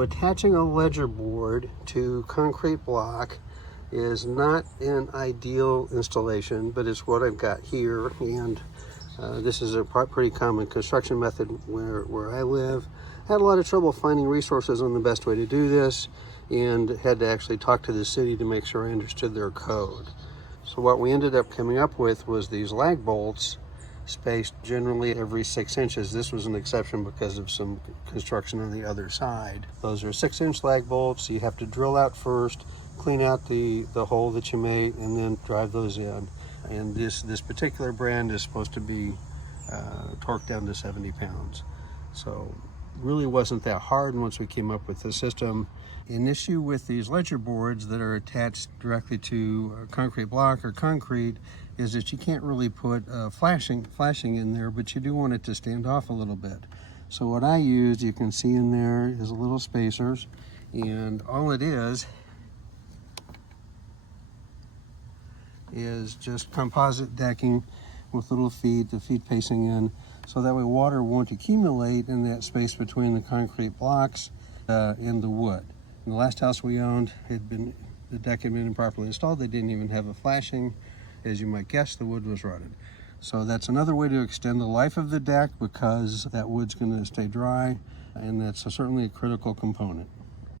Attaching a ledger board to concrete block is not an ideal installation, but it's what I've got here, and this is a pretty common construction method where I live. I had a lot of trouble finding resources on the best way to do this, and had to actually talk to the city to make sure I understood their code. So what we ended up coming up with was these lag bolts spaced generally every 6 inches. This was an exception because of some construction on the other side. Those are 6-inch lag bolts. You have to drill out first, clean out the hole that you made, and then drive those in. And this particular brand is supposed to be torqued down to 70 pounds. So really wasn't that hard once we came up with the system. An issue with these ledger boards that are attached directly to a concrete block or concrete is that you can't really put flashing in there, but you do want it to stand off a little bit. So what I used, you can see in there, is a little spacers, and all it is just composite decking with little feet, the feet facing in, so that way water won't accumulate in that space between the concrete blocks and the wood. In the last house we owned, the deck had been improperly installed. They didn't even have a flashing. As you might guess, the wood was rotted. So that's another way to extend the life of the deck, because that wood's going to stay dry, and that's certainly a critical component.